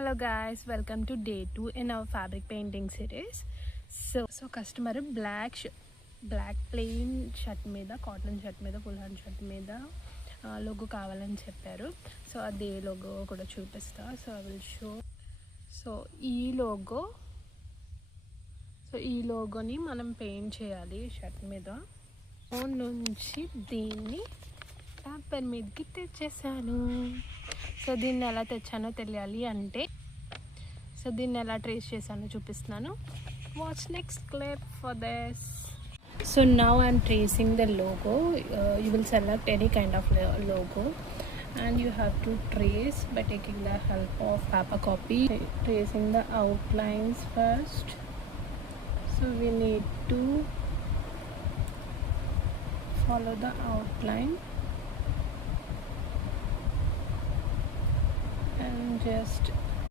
Hello guys, welcome to day 2 in our fabric painting series. So customer black plain shirt మీద cotton shirt మీద full hand shirt మీద లోగో కావాలని చెప్పారు. సో అదే లోగో కూడా చూపిస్తా. So I will show. So ఈ లోగోని మనం పెయింట్ చేయాలి షర్ట్ మీద. ఫోన్ నుంచి దీన్ని పేపర్ మీదకి తెచ్చేసాను. సో దీన్ని ఎలా తెచ్చానో తెలియాలి అంటే దీన్ని ఎలా ట్రేస్ చేశానో చూపిస్తున్నాను. Watch next clip for this. So now I'm tracing the logo. You will select any kind of logo and you have to trace by taking the help of paper copy, tracing the outlines first. So we need to follow the outline and just